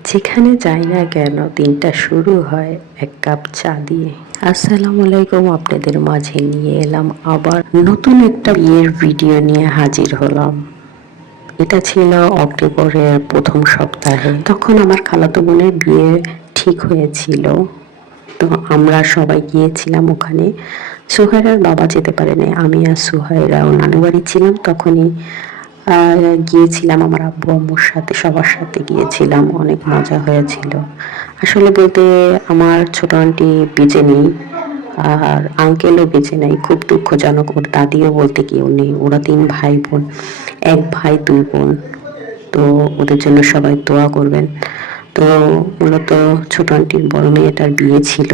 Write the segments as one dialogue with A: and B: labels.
A: যেখানে যাই না কেন দিনটা শুরু হয় এক কাপ চা দিয়ে। আসসালামু আলাইকুম, আপনাদের মাঝে নিয়ে এলাম আবার নতুন একটা বিয়ের ভিডিও নিয়ে হাজির হলাম। এটা ছিল অক্টোবরের প্রথম সপ্তাহে। তখন আমার খালাতো বোনের বিয়ে ঠিক হয়েছিল। তো আমরা সবাই গিয়েছিলাম ওখানে। সুহাইরার বাবা যেতে পারেনি, আমি আর সুহাইরা ও নানু বাড়ি ছিলাম, তখনই গিয়েছিলাম আমার আব্বু আম্মুর সাথে, সবার সাথে গিয়েছিলাম, অনেক মজা হয়েছিল। আসলে বলতে আমার ছোট আন্টি বেঁচে নেই, আর আঙ্কেলও বেঁচে নেই, খুব দুঃখজনক, ওর দাদিও বলতে কেউ নেই, ওরা তিন ভাই বোন, এক ভাই, দুই বোন। তো ওদের জন্য সবাই দোয়া করবেন। তো মূলত ছোট আন্টির বড় মেয়েটার বিয়ে ছিল,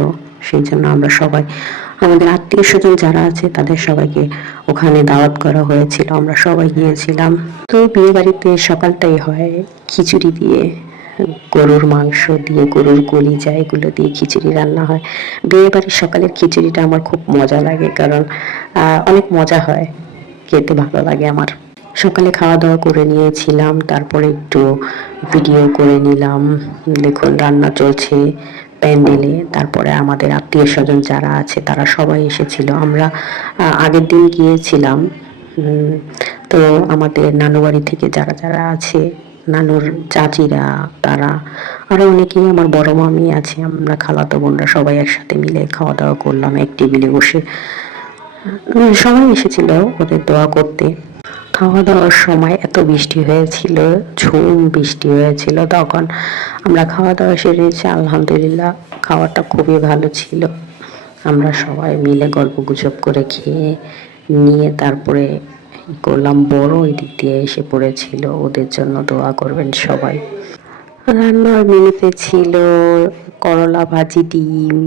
A: সেই জন্য আমরা সবাই আমাদের আত্মীয় স্বজন যারা আছে, তাদের সবাইকে ওখানে দাওয়াত করা হয়েছিল। আমরা সবাই গিয়েছিলাম। তো বিয়ে বাড়িতে সকালটাই হয় খিচুড়ি দিয়ে, গরুর মাংস দিয়ে, গরুর কলিজা এগুলো দিয়ে খিচুড়ি রান্না হয়। বিয়ে বাড়ির সকালের খিচুড়িটা আমার খুব মজা লাগে, কারণ অনেক মজা হয়। খেতে ভালো লাগে আমার। সকালে খাওয়া দাওয়া করে নিয়েছিলাম, তারপরে একটু ভিডিও করে নিলাম। দেখুন, রান্না চলছে। প্যান্ডেলে, তারপরে আমাদের আত্মীয় স্বজন যারা আছে তারা সবাই এসেছিল। আমরা আগের দিন গিয়েছিলাম। তো আমাদের নানু বাড়ি থেকে যারা যারা আছে, নানুর চাচিরা, তারা আরও অনেকেই আমার বড় মামি আছে, আমরা খালাতো বোনরা সবাই একসাথে মিলে খাওয়া দাওয়া করলাম, এক টেবিলে বসে। সবাই এসেছিল ওদের দোয়া করতে। খাওয়া দাওয়ার সময় এত বৃষ্টি হয়েছিল, ঝুম বৃষ্টি হয়েছিল, তখন আমরা খাওয়া দাওয়া সেরেছি আলহামদুলিল্লাহ খাওয়াটা খুবই ভালো ছিল। আমরা সবাই মিলে গল্প গুজব করে খেয়ে নিয়ে তারপরে করলাম, বড় ওই দিক দিয়ে এসে পড়েছিল, ওদের জন্য দোয়া করবেন সবাই। রান্নার মেনুতে ছিল করলা ভাজি, ডিম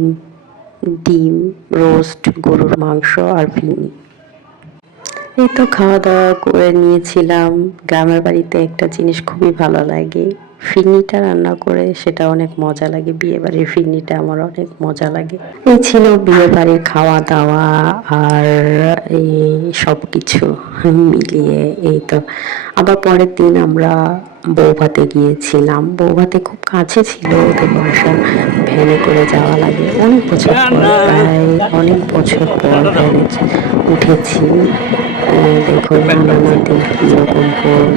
A: ডিম, রোস্ট, গরুর মাংস আর ফিনি। এই তো খাওয়া দাওয়া করে নিয়েছিলাম। গ্রামের বাড়িতে একটা জিনিস খুবই ভালো লাগে। ফিরনিটা রান্না করে সেটা অনেক মজা লাগে। বিয়ে বাড়ির ফিরনিটা আমার অনেক মজা লাগে। এই ছিল বিয়ে বাড়ির খাওয়া দাওয়া আর এই সব কিছু মিলিয়ে এই তো। আবার পরের দিন আমরা বৌভাতে গিয়েছিলাম। বৌভাতে খুব কাছে ছিল ওদের বাসা ভ্যানে করে যাওয়া লাগে। অনেক বছর পর, প্রায় অনেক বছর পর ভ্যানে উঠেছি। দেখুন আমাদের কীরকম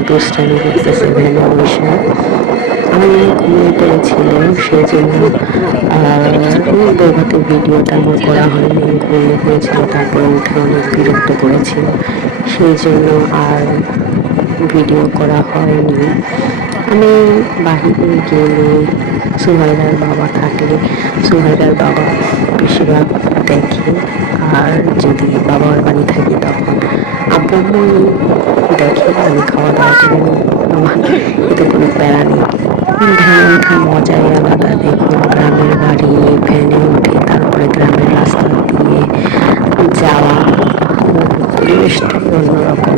A: দুষ্টামি করতেছে ভ্যানে বসে আমি ঘুমিয়ে পড়েছিল সেই জন্য ওই বৌভাতের ভিডিওটা আমার করা হয়নি ঘুমিয়ে পড়েছিল তারপরে উঠে অনেক বিরক্ত করেছিল সেই জন্য আর ভিডিও করা হয়নি। আমি বাহিরে গেলে সুহাইরার বাবা থাকলে সুহাইরার বাবা বেশিরভাগ দেখে আর যদি বাবার বাড়ি থাকি তখন আব্বু দেখে আমি খাওয়া দাওয়া আমার এতে কোনো প্যারা নেই। ভ্যানে ওঠার মজাই আলাদা। দেখুন, গ্রামের বাড়ি, ভ্যানে উঠে তারপরে গ্রামের রাস্তা দিয়ে যাওয়া। পরিবেশটাই অন্যরকম।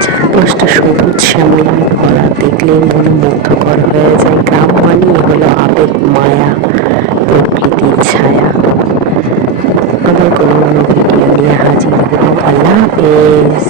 A: চারপাশটা সবুজ শ্যামলায় ভরা। দেখলেই মনে মুগ্ধকর হয়ে যায়। গ্রাম মানেই হলো আবেগ, মায়া, প্রকৃতির ছায়া। আবার কোনো ভিডিও নিয়ে হাজির হব আল্লাহ হাফেজ।